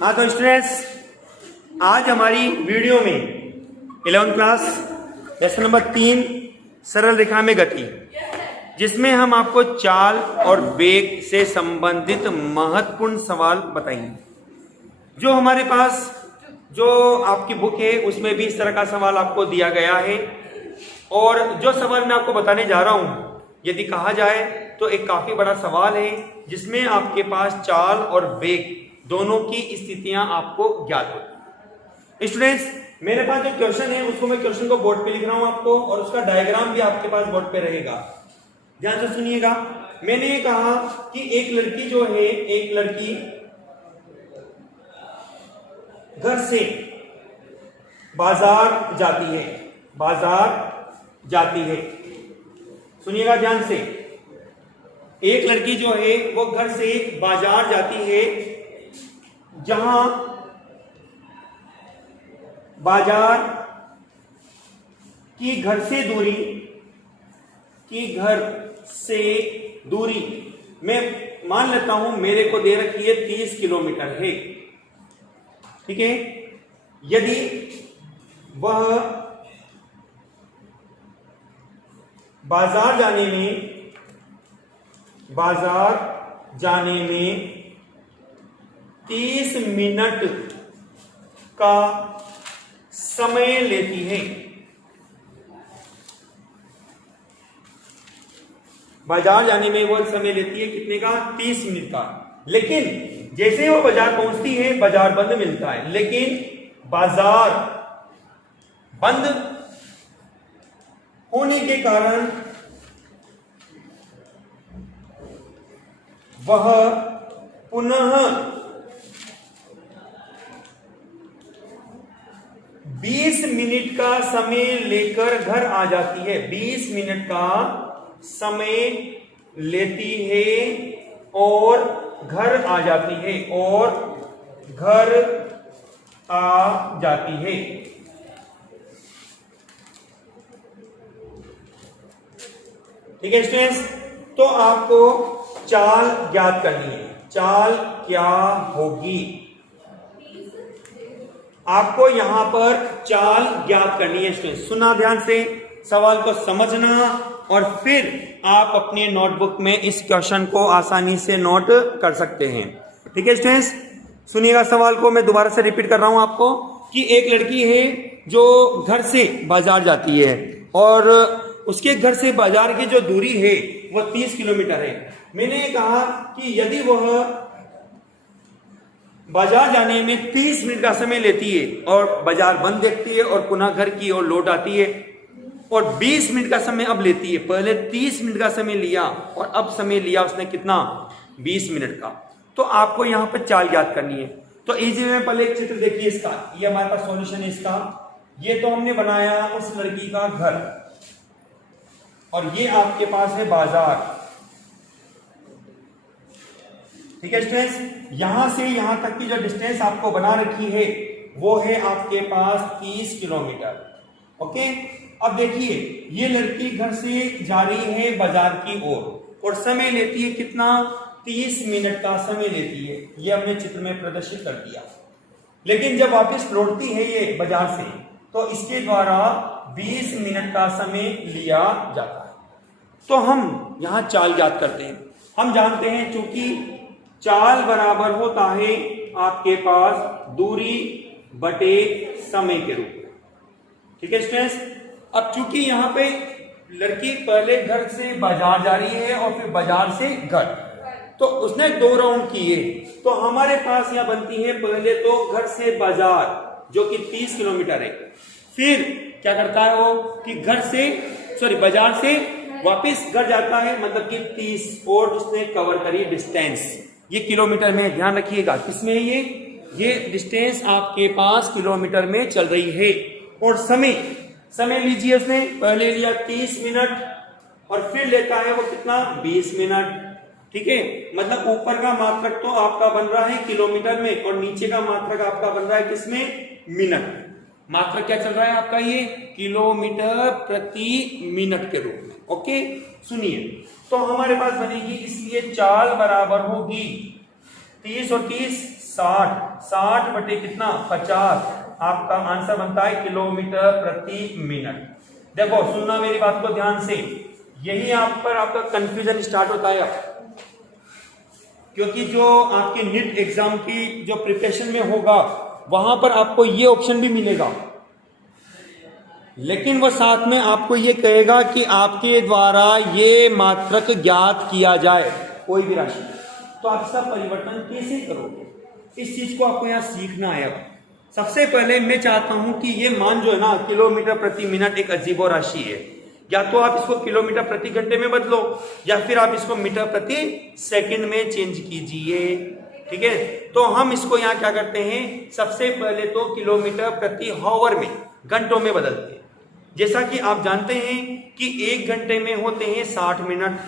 हाँ तो स्टूडेंट्स, आज हमारी वीडियो में 11th क्लास लेसन नंबर 3 सरल रेखा में गति, जिसमें हम आपको चाल और वेग से संबंधित महत्वपूर्ण सवाल बताएंगे। जो हमारे पास जो आपकी बुक है उसमें भी इस तरह का सवाल आपको दिया गया है, और जो सवाल मैं आपको बताने जा रहा हूं, यदि कहा जाए तो एक काफी बड़ा सवाल है, जिसमें आपके पास चाल और वेग दोनों की स्थितियां आपको ज्ञात होती। स्टूडेंट्स, मेरे पास जो क्वेश्चन है उसको मैं क्वेश्चन को बोर्ड पे लिख रहा हूं आपको, और उसका डायग्राम भी आपके पास बोर्ड पे रहेगा। ध्यान से सुनिएगा। मैंने ये कहा कि एक लड़की जो है, एक लड़की घर से बाजार जाती है, बाजार जाती है। सुनिएगा ध्यान से। एक लड़की जो है वो घर से बाजार जाती है, जहां बाजार की घर से दूरी मैं मान लेता हूं, मेरे को दे रखी है 30 किलोमीटर है। ठीक है। यदि वह बाजार जाने में 30 मिनट का समय लेती है। बाजार जाने में वो समय लेती है कितने का? 30 मिनट का। लेकिन जैसे वो बाजार पहुंचती है, बाजार बंद मिलता है। लेकिन बाजार बंद होने के कारण वह पुनः 20 मिनट का समय लेकर घर आ जाती है। 20 मिनट का समय लेती है और घर आ जाती है, ठीक है स्टूडेंट्स। तो आपको चाल ज्ञात करनी है। चाल क्या होगी? आपको यहां पर चाल ज्ञात करनी है स्टूडेंट्स। सुना ध्यान से, सवाल को समझना, और फिर आप अपने नोटबुक में इस क्वेश्चन को आसानी से नोट कर सकते हैं। ठीक है स्टूडेंट्स, सुनिएगा। सवाल को मैं दोबारा से रिपीट कर रहा हूं आपको कि एक लड़की है जो घर से बाजार जाती है, और उसके घर से बाजार की जो दूरी है वो 30 किलोमीटर है। मैंने कहा कि यदि वह बाजार जाने में 30 मिनट का समय लेती है और बाजार बंद देखती है और पुनः घर की ओर लौट आती है, और 20 मिनट का समय अब लेती है। पहले 30 मिनट का समय लिया और अब समय लिया उसने कितना? 20 मिनट का। तो आपको यहां पर चाल ज्ञात करनी है। तो इजी में पहले एक चित्र देखिए इसका। ये हमारे पास सॉल्यूशन है इसका। ये तो हमने बनाया उस लड़की का घर, और ये आपके पास है बाजार। ठीक है स्टूडेंट्स, यहां से यहां तक की जो डिस्टेंस आपको बना रखी है वो है आपके पास 30 किलोमीटर। ओके। अब देखिए, ये लड़की घर से जा रही है बाजार की ओर, और समय लेती है कितना? 30 मिनट का समय लेती है। ये हमने चित्र में प्रदर्शित कर दिया। लेकिन जब वापस लौटती है ये बाजार से, तो इसके द्वारा 20 मिनट का समय लिया जाता है। तो हम यहां चाल ज्ञात करते हैं। हम जानते हैं चूंकि चाल बराबर होता है आपके पास दूरी बटे समय के रूप में। ठीक है स्टूडेंट्स। अब चूंकि यहां पे लड़की पहले घर से बाजार जा रही है और फिर बाजार से घर, तो उसने 2 राउंड किए, तो हमारे पास यहां बनती है पहले तो घर से बाजार जो कि 30 किलोमीटर है। फिर क्या करता है वो कि बाजार से वापस घर जाता है, मतलब कि 30, और उसने कवर करी डिस्टेंस। ये किलोमीटर में ध्यान रखिएगा। किसमें है ये डिस्टेंस आपके पास किलोमीटर में चल रही है। और समय लीजिए, उसने पहले लिया 30 मिनट और फिर लेता है वो कितना? 20 मिनट। ठीक है। मतलब ऊपर का मात्रक तो आपका बन रहा है किलोमीटर में, और नीचे का मात्रक आपका बन रहा है किसमें? मिनट। मात्रक क्या चल रहा है आपका? ये किलोमीटर प्रति मिनट के रूप में। ओके। सुनिए, तो हमारे पास बनेगी, इसलिए चाल बराबर होगी 30 और 30 60 बटे कितना 50, आपका आंसर बनता है किलोमीटर प्रति मिनट। देखो सुनना मेरी बात को ध्यान से, यही आप पर आपका कंफ्यूजन स्टार्ट होता है अब, क्योंकि जो आपके नीट एग्जाम की जो प्रिपरेशन में होगा वहां पर आपको ये ऑप्शन भी मिलेगा, लेकिन वह साथ में आपको ये कहेगा कि आपके द्वारा ये मात्रक ज्ञात किया जाए कोई भी राशि, तो आप इसका परिवर्तन कैसे करोगे, इस चीज को आपको यहाँ सीखना है। अब सबसे पहले मैं चाहता हूं कि ये मान जो है ना किलोमीटर प्रति मिनट एक अजीबो राशि है, या तो आप इसको किलोमीटर प्रति घंटे में बदलो या फिर आप इसको मीटर प्रति सेकंड में चेंज कीजिए, ठीक है। तो हम इसको यहाँ क्या करते हैं, सबसे पहले तो किलोमीटर प्रति हॉवर में घंटों में बदलते हैं। जैसा कि आप जानते हैं कि 1 घंटे में होते हैं 60 मिनट,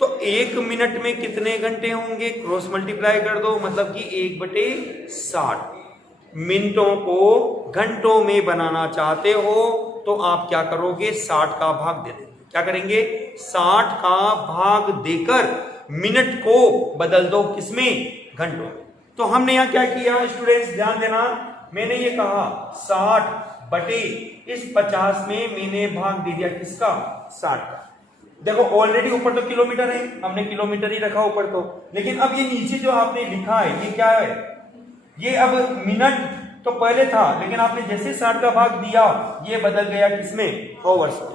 तो 1 मिनट में कितने घंटे होंगे, क्रॉस मल्टीप्लाई कर दो, मतलब कि 1/60। मिनटों को घंटों में बनाना चाहते हो तो आप क्या करोगे, 60 का भाग दे देंगे। क्या करेंगे, 60 का भाग देकर मिनट को बदल दो किसमें, घंटों में। तो हमने यहाँ क्या किया स्टूडेंट्स, ध्यान देना, मैंने ये कहा 60 बटे इस 50 में मैंने भाग दे दिया किसका, 60 का। देखो ऑलरेडी ऊपर तो किलोमीटर है, हमने किलोमीटर ही रखा ऊपर तो, लेकिन अब ये नीचे जो आपने लिखा है ये क्या है, ये अब मिनट तो पहले था, लेकिन आपने जैसे 60 का भाग दिया ये बदल गया किसमें, हॉवर्स में,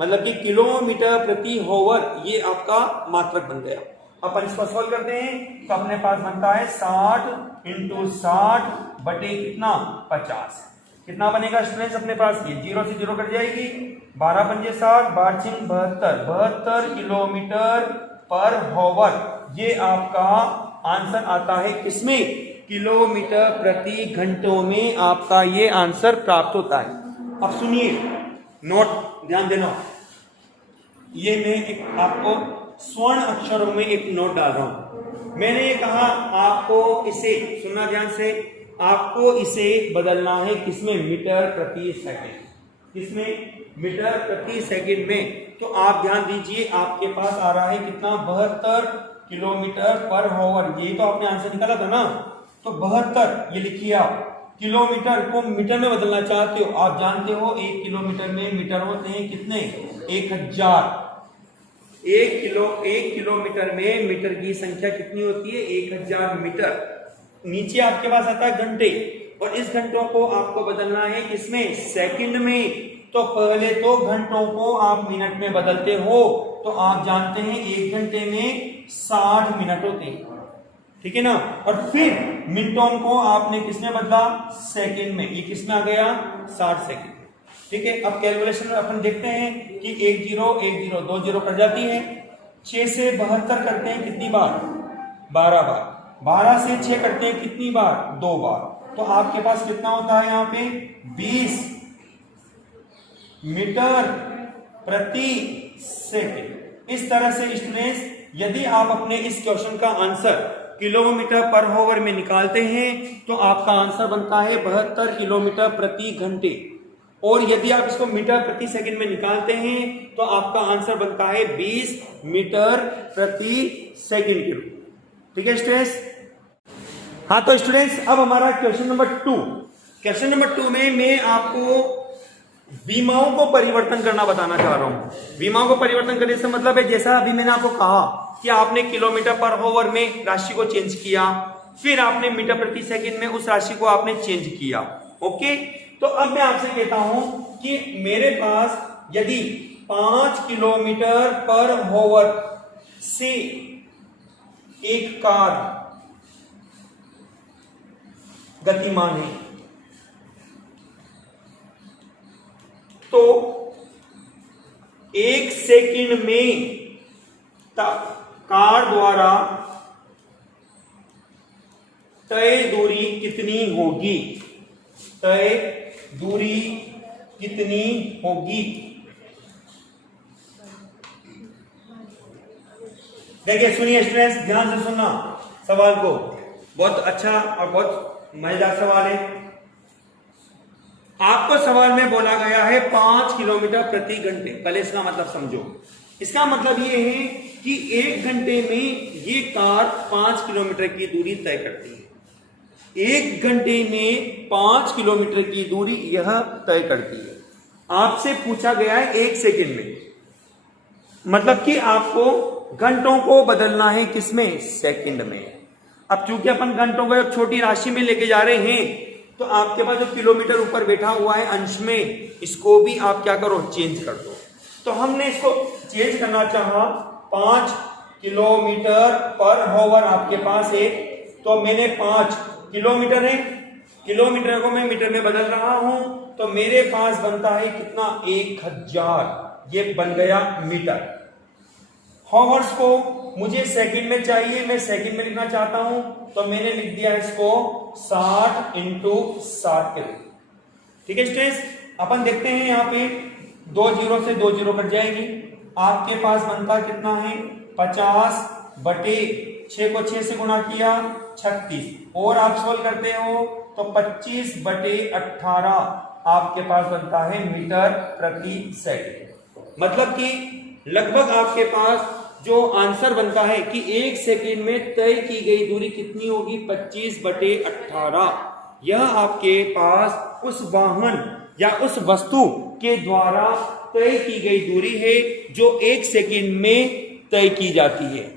मतलब कि किलोमीटर प्रति हॉवर ये आपका मात्रक बन गया। अपन इसको सॉल्व करते हैं तो अपने पास बनता है 60 × 60 बटे कितना 50, कितना बनेगा स्टूडेंट्स अपने पास, ये 0 से 0 कट जाएगी, 12 पंजे 60, 12 छिंग 72 किलोमीटर पर हॉवर, ये आपका आंसर आता है किसमें, किलोमीटर प्रति घंटों में आपका ये आंसर प्राप्त होता है। अब सुनिए, नोट ध्यान देना, ये मैं एक आपको स्वर्ण अक्षरों में एक नोट डाल रहा हूं। मैंने ये कहा आपको इसे सुनना ध्यान से, आपको इसे बदलना है किसमें, मीटर प्रति सेकंड, किसमें, मीटर प्रति सेकंड में। तो आप ध्यान दीजिए, आपके पास आ रहा है कितना, 72 किलोमीटर पर हॉवर, यही तो आपने आंसर निकाला था ना, तो 72 ये लिखिए आप, किलोमीटर को मीटर में बदलना चाहते हो, आप जानते हो 1 किलोमीटर में मीटर होते हैं कितने, 1000। 1 किलोमीटर में मीटर की संख्या कितनी होती है, 1000 मीटर। नीचे आपके पास आता है घंटे, और इस घंटों को आपको बदलना है किसमें, सेकंड में। तो पहले तो घंटों को आप मिनट में बदलते हो, तो आप जानते हैं 1 घंटे में 60 मिनट होते हैं, ठीक है ना। और फिर मिनटों को आपने किसमें बदला, सेकंड में, ये किसमें आ गया, 60 सेकंड, ठीक है। अब कैलकुलेशन अपन देखते हैं कि 1 0 1 0 2 0 कट जाती है, 6 से 72 करते हैं कितनी बार, 12 बार, 12 से 6 करते हैं कितनी बार, 2 बार, तो आपके पास कितना होता है यहाँ पे, 20 मीटर प्रति सेकंड। इस तरह से स्टूडेंट्स, यदि आप अपने इस क्वेश्चन का आंसर किलोमीटर पर हॉवर में निकालते हैं तो आपका आंसर बनता है 72 किलोमीटर प्रति घंटे, और यदि आप इसको मीटर प्रति सेकंड में निकालते हैं तो आपका आंसर बनता है 20 मीटर प्रति सेकंड के रूप, ठीक है स्टूडेंट्स। हाँ तो स्टूडेंट्स, अब हमारा क्वेश्चन नंबर 2, क्वेश्चन नंबर 2 में मैं आपको विमाओं को परिवर्तन करना बताना चाह रहा हूं। विमाओं को परिवर्तन करने से मतलब है, जैसा अभी मैंने आपको कहा कि आपने किलोमीटर पर हॉवर में राशि को चेंज किया, फिर आपने मीटर प्रति सेकंड में उस राशि को आपने चेंज किया, ओके। तो अब मैं आपसे कहता हूं कि मेरे पास यदि 5 किलोमीटर पर हॉवर से एक कार गतिमान है, तो 1 सेकंड में कार द्वारा तय दूरी कितनी होगी, तय दूरी कितनी होगी। देखिए सुनिए स्टूडेंट्स, ध्यान से सुनना सवाल को, बहुत अच्छा और बहुत मजेदार सवाल है। आपको सवाल में बोला गया है 5 किलोमीटर प्रति घंटे, पहले इसका मतलब समझो। इसका मतलब ये है कि 1 घंटे में ये कार 5 किलोमीटर की दूरी तय करती है, 1 घंटे में 5 किलोमीटर की दूरी यह तय करती है। आपसे पूछा गया है 1 सेकंड में, मतलब कि आपको घंटों को बदलना है किसमें, सेकंड में। अब चूंकि अपन घंटों को एक छोटी राशि में लेके जा रहे हैं, तो आपके पास जो किलोमीटर ऊपर बैठा हुआ है अंश में, इसको भी आप क्या करो, चेंज कर दो। तो हमने इसको चेंज करना चाहा, 5 किलोमीटर पर आवर आपके पास है, तो मैंने 5 किलोमीटर है, किलोमीटर को मैं मीटर में बदल रहा हूं, तो मेरे पास बनता है कितना, 1000, ये बन गया मीटर। हॉवर्स को मुझे सेकंड में चाहिए, मैं सेकंड में लिखना चाहता हूं, तो मैंने लिख दिया इसको 60 इंटू 60 के रूप। ठीक है स्टूडेंट्स, अपन देखते हैं यहाँ पे 2 जीरो से 2 जीरो कट जाएंगी, आपके पास बनता कितना है, 50 बटे 6 को 6 से गुणा किया 36, और आप सोल्व करते हो तो 25 बटे 18 आपके पास बनता है मीटर प्रति सेकंड। मतलब कि लगभग आपके पास जो आंसर बनता है कि 1 सेकंड में तय की गई दूरी कितनी होगी, 25 बटे 18। यह आपके पास उस वाहन या उस वस्तु के द्वारा तय की गई दूरी है जो 1 सेकंड में तय की जाती है।